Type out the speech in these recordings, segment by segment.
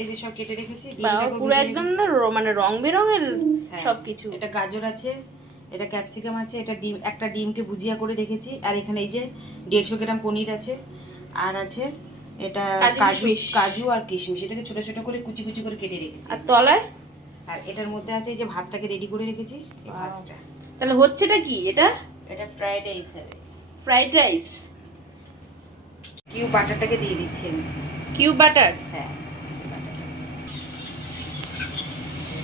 এই যে সব কেটে রেখেছি, পুরো একদম না মানে রং বেরঙের সবকিছু। এটা গাজর আছে, এটা ক্যাপসিকাম আছে, এটা ডিম, একটা ডিমকে ভুজিয়া করে রেখেছি, আর এখানে এই যে 150 গ্রাম পনির আছে, আর আছে এটা কাজু আর কিশমিশ, এটাকে ছোট ছোট করে কুচি কুচি করে কেটে রেখেছি। আর তলায় আর এটার মধ্যে আছে এই যে ভাতটাকে রেডি করে রেখেছি, এই ভাতটা। তাহলে হচ্ছেটা কি এটা? এটা ফ্রাইড রাইস হবে। Fried rice. কিউব বাটারটাকে দিয়ে দিচ্ছি আমি। Cube butter? হ্যাঁ,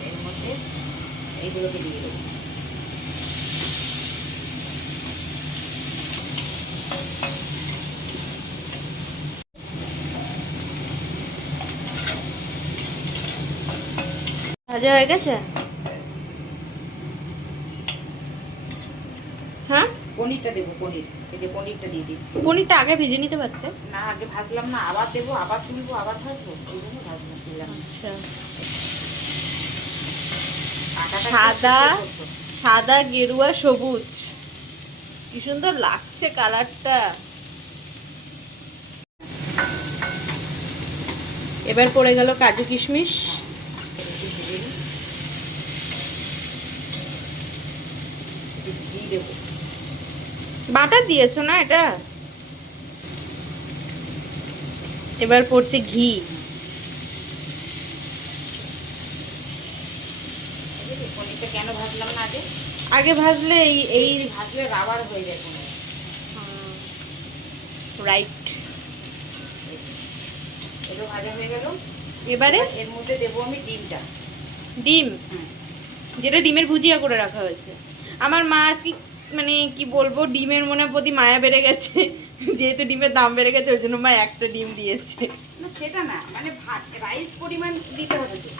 এর মধ্যে এইগুলোকে দিয়ে দেবো। ভাজা হয়ে গেছে? হ্যাঁ, পনিরটা দেবো, পনির, এই যে পনিরটা দিয়ে দিচ্ছি। পনিরটা আগে ভেজে নিতে পারতে না, আগে ভাজলাম না, আবার দেবো, আবার তুলবো, আবার ভাজবো, ওই জন্য ভাজলাম। আচ্ছা, সাদা সাদা গেরুয়া সবুজ, কি সুন্দর লাগছে কালারটা। এবার পড়ে গেল কাজু কিশমিশ। বাটার দিয়েছো না এটা? এবার পড়ছে ঘি। পনিরটা কেন ভাজলাম না আগে? আগে ভাজলে এই ভাজলে রাবার হয়ে যায় পনির। রাইট। এগুলো ভাজা হয়ে গেল। এবারে এর মধ্যে দেবো আমি ডিমটা। ডিম, যেটা ডিমের ভুজিয়া করে রাখা হয়েছে। আমার মা আজকে মানে কি বলবো, ডিমের মনের প্রতি মায়া বেড়ে গেছে, যেহেতু ডিমের দাম বেড়ে গেছে ওই জন্য মা একটা ডিম দিয়েছে। না সেটা না, মানে ভাত রাইস পরিমাণ দিতে হবে তো।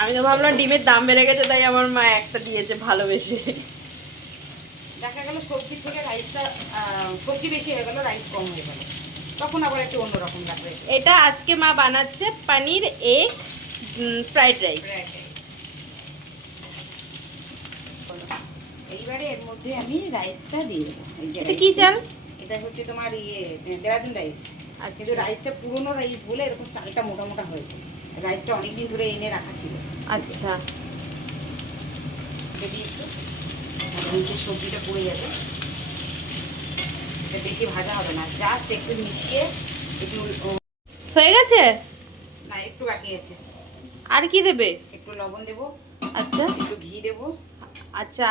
আমি তো ভাবলাম ডিমের দাম বেড়ে গেছে তাই আমার মা একটা দিয়েছে ভালোবেসে। দেখা গেল সবজির থেকে রাইসটা, সবজি বেশি হয়ে গেল, রাইস কম হয়ে গেল, তখন আবার একটু অন্যরকম লাগবে। এটা আজকে মা বানাচ্ছে পনির এগ ফ্রাইড রাইস। এইবারে এর মধ্যে আমি রাইসটা দিয়ে দেবো। এটা কি চাল? এটা হচ্ছে তোমার দেরাদুন রাইস। আর কিন্তু রাইসটা পুরোনো রাইস বলে এরকম চালটা মোটা মোটা হয়েছে। রাইসটা অনেকদিন ধরে এনে রাখা ছিল। আচ্ছা, যদি একটু নিচে সবজিটা পুড়ে যাবে, এটা বেশি ভাজা হবে না, জাস্ট একটু মিশিয়ে একটু। হয়ে গেছে না, একটু বাকি আছে। আর কি দেবে? একটু লবণ দেবো। আচ্ছা, একটু ঘি দেবো। আচ্ছা,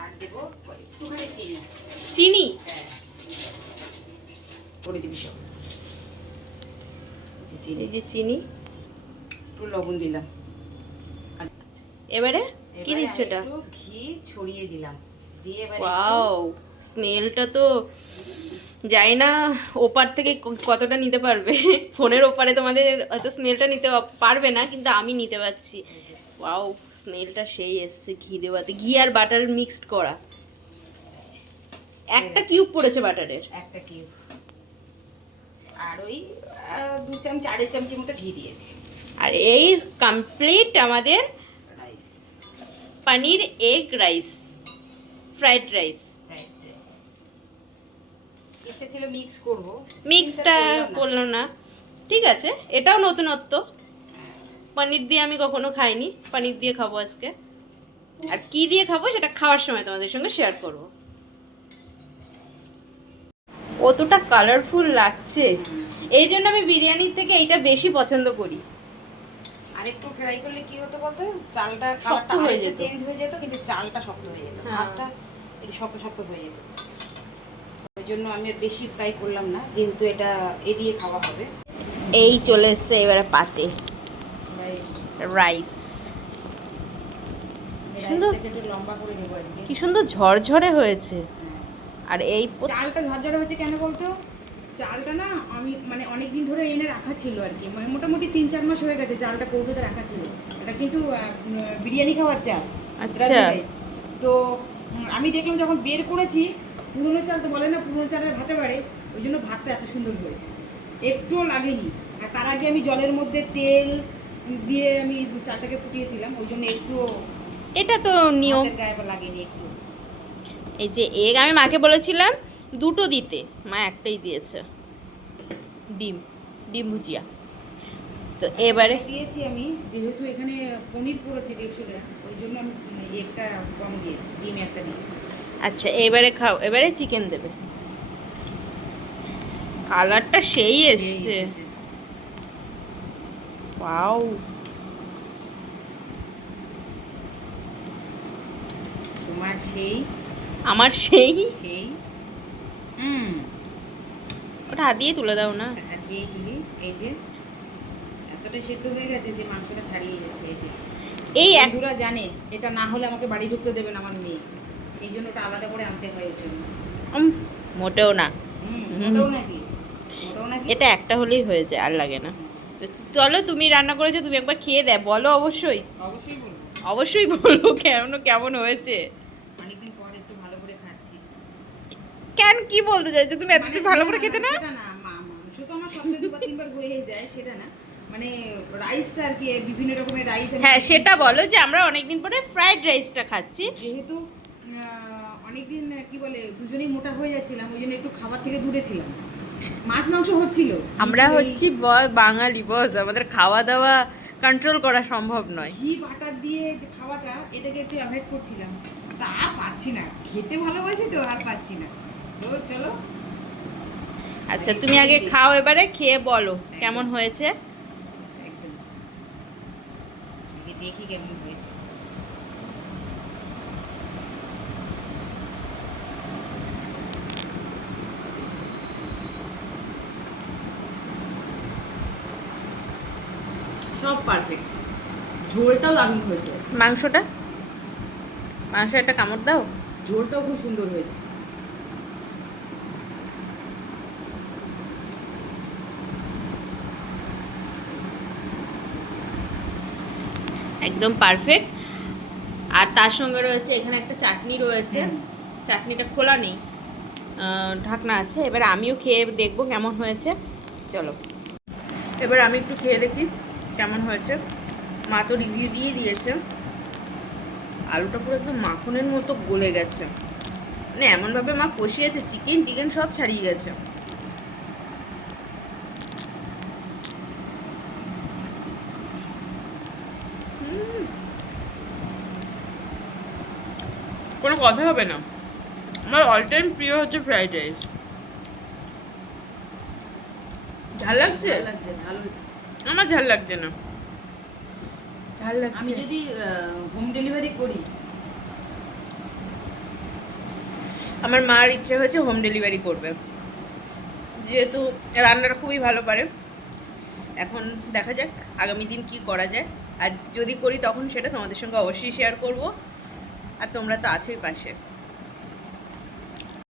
আর দেবো একটুখানি চিনি। চিনি? হ্যাঁ, করে দিবি সব। এই যে চিনি, একটু লবণ দিলাম। এবারে কি দিচ্ছ এটা? একটু ঘি ছড়িয়ে দিলাম, দিয়ে এবারে ওয়াও, স্মেলটা তো জানি না ওপার থেকে কতটা নিতে পারবে। ফোনের ওপারে তোমাদের হয়তো স্মেলটা নিতে পারবে না, কিন্তু আমি নিতে পারছি। ওয়াও, স্মেলটা সেই এসছে ঘি দেওয়াতে, ঘি আর বাটার মিক্সড করা। একটা কিউব পড়েছে বাটারের। একটা কিউব, আর ওই 2 চামচ 2.5 চামচের মতো ঘি দিয়েছি। আর এই কমপ্লিট আমাদের রাইস, পনির এগ রাইস, ফ্রাইড রাইস। ইচ্ছা ছিল মিক্স করব, মিক্সটা করলাম না, ঠিক আছে। এটাও নতুনত্ব, পনির দিয়ে আমি কখনো খাইনি, পনির দিয়ে খাবো আজকে। আর কি দিয়ে খাবো সেটা খাওয়ার সময় তোমাদের সঙ্গে শেয়ার করব। কতটা কালারফুল লাগছে, এই জন্য আমি বিরিয়ানির থেকে এইটা বেশি পছন্দ করি। আর একটু ফ্রাই করলে কি হতো বলতো, চালটা শক্ত হয়ে যেত, চেঞ্জ হয়ে যেত, কিন্তু চালটা শক্ত হয়ে যেত, ভাতটা একটু শক্ত শক্ত হয়ে যেত। ওই জন্য আমি আর বেশি ফ্রাই করলাম না, যেহেতু এটা দিয়ে খাওয়া হবে। এই চলে এসছে এবারে পাতে রাইস। সুন্দর, লম্বা করে দেবো আজকে। কি সুন্দর ঝরঝরে হয়েছে। আর এই চালটা ঝরঝরে হয়েছে কেন বলতো, চালটা না আমি মানে অনেক দিন ধরে এনে রাখা ছিল আর কি, মানে মোটামুটি 3-4 মাস হয়ে গেছে চালটা কৌটোতে রাখা ছিল। এটা কিন্তু বিরিয়ানি খাওয়ার চাল। আচ্ছা, তো আমি দেখলাম যখন বের করেছি, পুরনো চাল তো বলে না পুরনো চালের ভাতে বাড়ে, ওই জন্য ভাতটা এত সুন্দর হয়েছে, একটুও লাগেনি। আর তার আগে আমি জলের মধ্যে তেল দিয়ে আমি চালটাকে ফুটিয়েছিলাম, ওই জন্য একটু এটা তো নিয়ম, গায়ে লাগেনি একটু। এই যে এগ আমি মাকে বলেছিলাম দুটো দিতে, মা একটাই দিয়েছে। ডিম ডিম ভুজিয়া। তো এবারে দিয়েছি আমি, যেহেতু এখানে পনির পড়েছে 150 গ্রাম, ওই জন্য আমি একটা কম দিয়েছি, ডিম একটা দিয়েছি। আচ্ছা এবারে খাও, এবারে চিকেন দেবে। কালারটা সেই এসছে, ওয়াও। তোমার সেই, আমার সেই, সেই ওটা হাত দিয়ে তুলে দাও না। হাত দিয়েই তুলি। এই যে এতটা সেদ্ধ হয়ে গেছে যে মাংসটা ছাড়িয়ে যাচ্ছে। এই যে এই এক বন্ধুরা জানে এটা না হলে আমাকে বাড়ি ঢুকতে দেবে না আমার মেয়ে, সেই জন্য ওটা আলাদা করে আনতে হয় ওর জন্য। মোটেও না, ওটাও নাকি, ওটাও নাকি। এটা একটা হলেই হয়ে যায়, আর লাগে না। তো চলো, তুমি রান্না করেছো, তুমি একবার খেয়ে দে, বলো। অবশ্যই অবশ্যই বলবো, অবশ্যই বলো কেমন হয়েছে। অনেকদিন পর একটু ভালো করে খাচ্ছি। কেন, কি বলতে চাইছো তুমি? এতদিন ভালো করে খেতে না? সেটা না, মাংস তো আমার সপ্তাহে 2-3 বার হয়ে যায়, সেটা না, মানে রাইসটা আর কি, বিভিন্ন রকমের রাইস। হ্যাঁ সেটা বলো, যে আমরা অনেকদিন পরে ফ্রাইড রাইসটা খাচ্ছি। যেহেতু অনেকদিন কি বলে দুজনেই মোটা হয়ে যাচ্ছিলাম, ওই জন্য একটু খাবার থেকে দূরে ছিলাম। মাছ মাংস হচ্ছিল, আমরা হচ্ছি বাঙালি বস, আমাদের খাওয়া দাওয়া কন্ট্রোল করা সম্ভব নয়। ঘি বাটার দিয়ে যে খাওয়াটা, এটাকে একটু অ্যাভয়েড করছিলাম, তা আর পাচ্ছি না, খেতে ভালোবাসি তো আর পাচ্ছি না। তো চলো, আচ্ছা তুমি আগে খাও, এবারে খেয়ে বলো কেমন হয়েছে। একদম আগে দেখি কেমন হয়েছে। সব পারফেক্ট, ঝোলটাও দারুণ হয়েছে। মাংসটা, মাংস একটা কামড় দাও। ঝোলটাও খুব সুন্দর হয়েছে। একদম পারফেক্ট। আর তার সঙ্গে রয়েছে এখানে একটা চাটনি রয়েছে, চাটনিটা খোলা নেই, ঢাকনা আছে। এবার আমিও খেয়ে দেখবো কেমন হয়েছে। চলো এবার আমি একটু খেয়ে দেখি কেমন হয়েছে। মা তো রিভিউ দিয়ে দিয়েছে। আলুটা পুরো একদম মাখনের মতো গলে গেছে, মানে এমনভাবে মা কষিয়েছে, চিকেন টিকেন সব ছাড়িয়ে গেছে। কোনো কথা হবে না, আমার অল টাইম প্রিয় হচ্ছে ফ্রাইড রাইস। ঝাল লাগছে? ঝাল হয়েছে। আমার ঝাল লাগছে না, ঝাল লাগছে। আমি যদি হোম ডেলিভারি করি, আমার মার ইচ্ছে হয়েছে হোম ডেলিভারি করবে, যেহেতু রান্নাটা খুবই ভালো পারে। এখন দেখা যাক আগামী দিন কি করা যায়, আর যদি করি তখন সেটা তোমাদের সঙ্গে অবশ্যই শেয়ার করব। আর তোমরা তো আছোই পাশে।